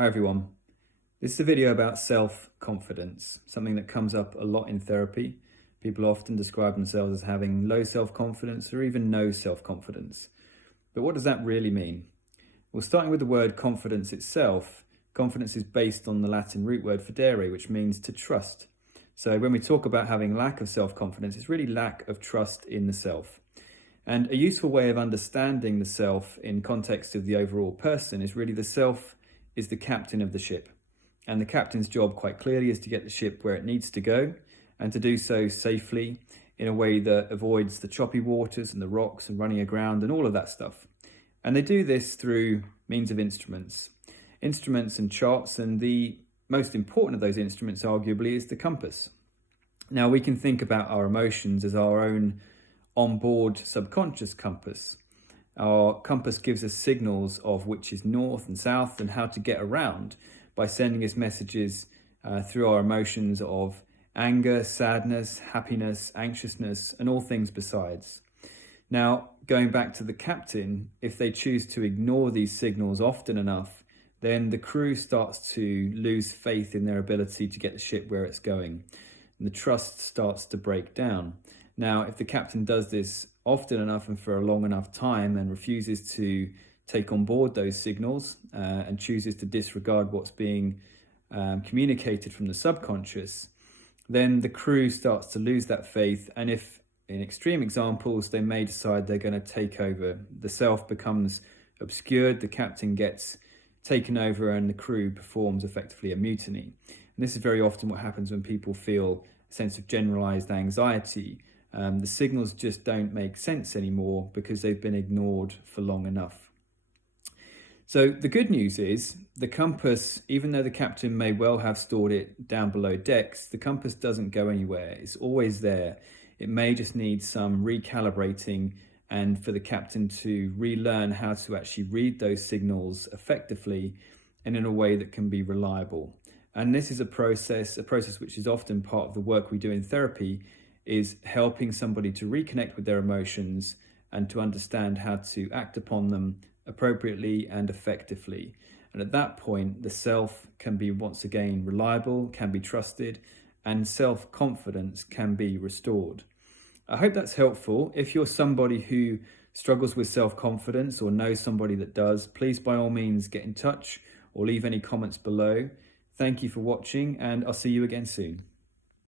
Hi everyone. This is a video about self-confidence, something that comes up a lot in therapy. People often describe themselves as having low self-confidence or even no self-confidence. But what does that really mean? Well, starting with the word confidence itself, confidence is based on the Latin root word fidere, which means to trust. So when we talk about having lack of self-confidence, it's really lack of trust in the self. And a useful way of understanding the self in context of the overall person is really the self is the captain of the ship. And the captain's job quite clearly is to get the ship where it needs to go and to do so safely in a way that avoids the choppy waters and the rocks and running aground and all of that stuff. And they do this through means of instruments and charts, and the most important of those instruments arguably is the compass. Now we can think about our emotions as our own onboard subconscious compass. Our compass gives us signals of which is north and south and how to get around by sending us messages through our emotions of anger, sadness, happiness, anxiousness, and all things besides. Now, going back to the captain, if they choose to ignore these signals often enough, then the crew starts to lose faith in their ability to get the ship where it's going, and the trust starts to break down. Now, if the captain does this often enough and for a long enough time and refuses to take on board those signals and chooses to disregard what's being communicated from the subconscious, then the crew starts to lose that faith. And if, in extreme examples, they may decide they're going to take over, the self becomes obscured, the captain gets taken over, and the crew performs effectively a mutiny. And this is very often what happens when people feel a sense of generalized anxiety. The signals just don't make sense anymore because they've been ignored for long enough. So the good news is the compass, even though the captain may well have stored it down below decks, the compass doesn't go anywhere. It's always there. It may just need some recalibrating and for the captain to relearn how to actually read those signals effectively and in a way that can be reliable. And this is a process which is often part of the work we do in therapy, is helping somebody to reconnect with their emotions and to understand how to act upon them appropriately and effectively. And at that point, the self can be once again reliable, can be trusted, and self-confidence can be restored. I hope that's helpful. If you're somebody who struggles with self-confidence or knows somebody that does, please by all means get in touch or leave any comments below. Thank you for watching, and I'll see you again soon.